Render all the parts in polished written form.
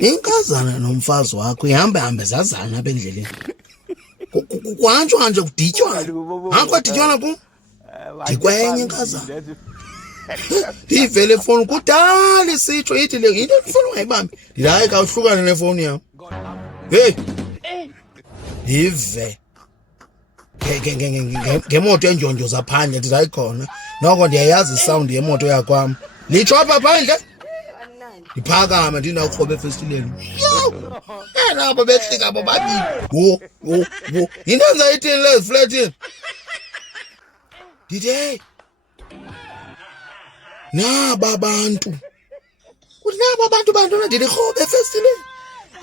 Inkazana nomfazi wakho ihambe zazana apha endleleni. Kuhanjwa nje kuditywana. Akwadityanwa kum? Ndikwenye inkazana. Ndivele ifowuni kudala isitsho ithi le into endifuna ungayibambi. Hayi kawuhlukane nefowuni yam. Hey. Ive. Ngemoto enjonjo zaphandle ndithi ayikhona. Noko ndiyayazi isound yemoto yakwam. Litsho apha phandle? Ndiphakama ndinawukroba efestileni. Nabo behlika bobabili. Wo. Into endizayithini lezi flatini? Ndithi hey. Naba bantu. Kuthi naba bantu bantwana ndilirhobe efestileni.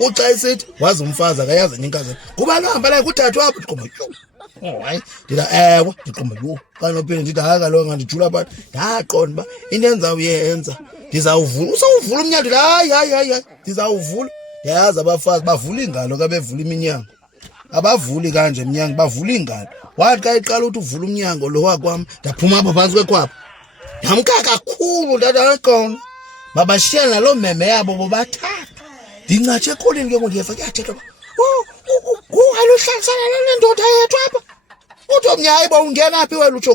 Uxa isithi wazi umfazi akayazi inkazana. Kuba nahamba la kuthathwa apho ndiqomba yho. Oh hayi ndila ewe ndiqomba yho. Kanophinde ndithi hayi kaloku ngandijula abantu. Ndaqonda uba into endizawuyenza ndizawuvula usawuvula umnyango hayi ndizawuvula. Yazi abafazi bavula ingalo kabevula iminyango. Abavuli kanje eminyango bavula ingalo. Wathi xa iqala ukuthi uvula umnyango lo wakwam ndaphuma apha phansi kwekhwapha. Ndamka kakhulu ndadakhona. Babashiya nalo meme yabo bobathatha. Ndincatshe ekoleni ke ngoku ndiyafa kuyathethwa. Aluhlalisana nendoda yethu apha. Uthi omnyayi bo ungena phi wena utsho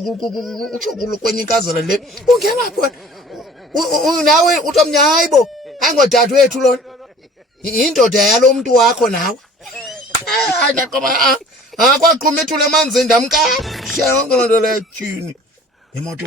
kwenye inkazana le. Ungena phi wena? Nawe uthi omnyayi bo angodade wethu lona. Indoda yalo muntu wakho nawe. Ndaqoma kwaqhuma ethule emanzini ndamka. Shiya yonke loo nto leyo tyhini. Imoto.